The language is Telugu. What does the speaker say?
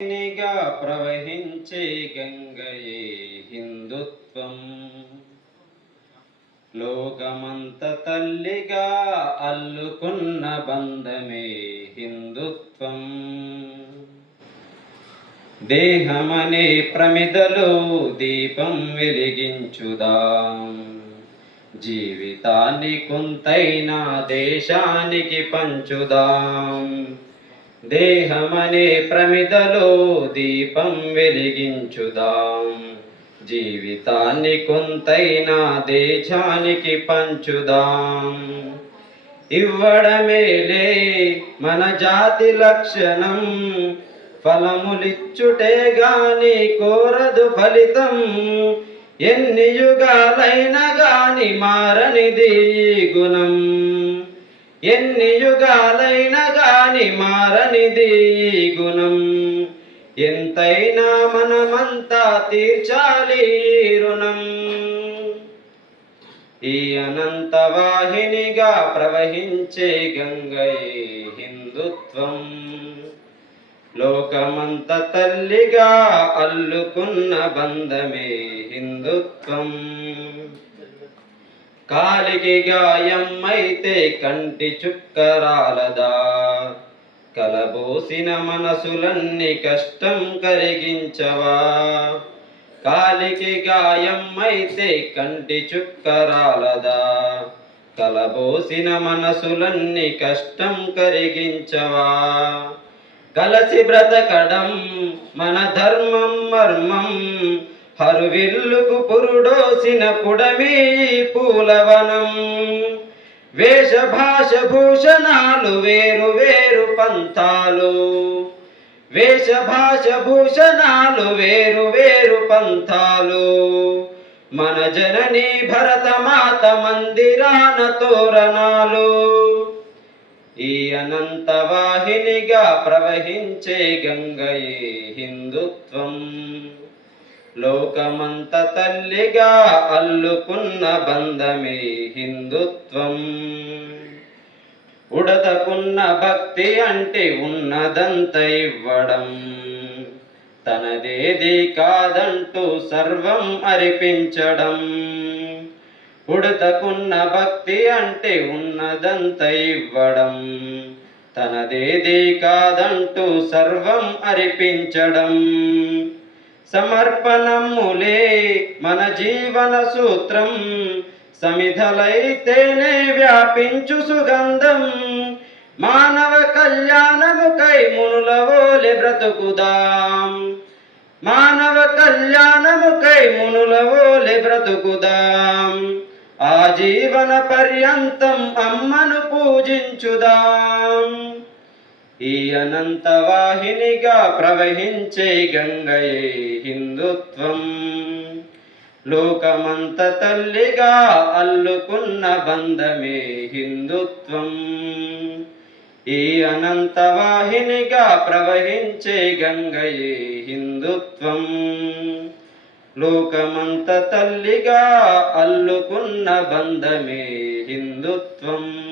నిగా ప్రవహించే గంగయే హిందుత్వం. లోకమంత తల్లిగా అల్లుకున్న బంధమే హిందుత్వం. దేహమనే ప్రమిదలో దీపం వెలిగించుదాం. జీవితాన్ని కొంతైనా దేశానికి పంచుదాం. దేహమనే ప్రమిదలో దీపం వెలిగించుదాం. జీవితాన్ని కొంతైనా దేశానికి పంచుదాం. ఇవ్వడమేలే మన జాతి లక్షణం. ఫలములిచ్చుటే గాని కోరదు ఫలితం. ఎన్ని యుగాలైనా గాని మారనిది గుణం. ఎన్ని యుగాలైనా గాని మారనిది ఈ గుణం ఎంతైనా మనమంతా తీర్చాలి ఈ రుణం. ఈ అనంత వాహినిగా ప్రవహించే గంగై హిందుత్వం. లోకమంత తల్లిగా అల్లుకున్న బంధమే హిందుత్వం. కాలికి గాయమైతే కంటి చుక్కరాలదా. కలబోసిన మనసులన్నీ కష్టం కరిగించవా. కాలికి గాయమైతే కంటి చుక్కరాలదా. కలబోసిన మనసులన్నీ కష్టం కరిగించవా. కలసి బ్రతకడం మన ధర్మం మర్మం హరువిల్లుకు పురుడోసిన పుడమి పూలవనం. వేషభాష భూషణాలు వేరు వేరు పంతాలు వేషభాష భూషణాలు వేరు వేరు పంతాలు మన జనని భరతమాత మందిరాన తోరణాలు. ఈ అనంత వాహినిగా ప్రవహించే గంగయే హిందుత్వం. లోకమంత తల్లిగా అల్లుకున్న బంధమే హిందుత్వం. ఉడతకున్న భక్తి అంటే ఉన్నదంత ఇవ్వడం. తనదేది కాదంటూ సర్వం అరిపించడం. ఉడతకున్న భక్తి అంటే ఉన్నదంత ఇవ్వడం. తనదేది కాదంటూ సర్వం అరిపించడం. సమర్పణములే మన జీవన సూత్రం. సమిధలైతేనే వ్యాపించు సుగంధం. మానవ కళ్యాణముకై మునులవోలె బ్రతుకుదాం. మానవ కళ్యాణముకై మునులవోలె బ్రతుకుదాం. ఆ జీవన పర్యంతం అమ్మను పూజించుదాం. ఈ అనంత వాహినిగా ప్రవహించే గంగయే హిందుత్వం. లోకమంత తల్లిగా అల్లుకున్న బంధమే హిందుత్వం. ఈ అనంత వాహినిగా ప్రవహించే గంగయే హిందుత్వం. లోకమంత తల్లిగా అల్లుకున్న బంధమే హిందుత్వం.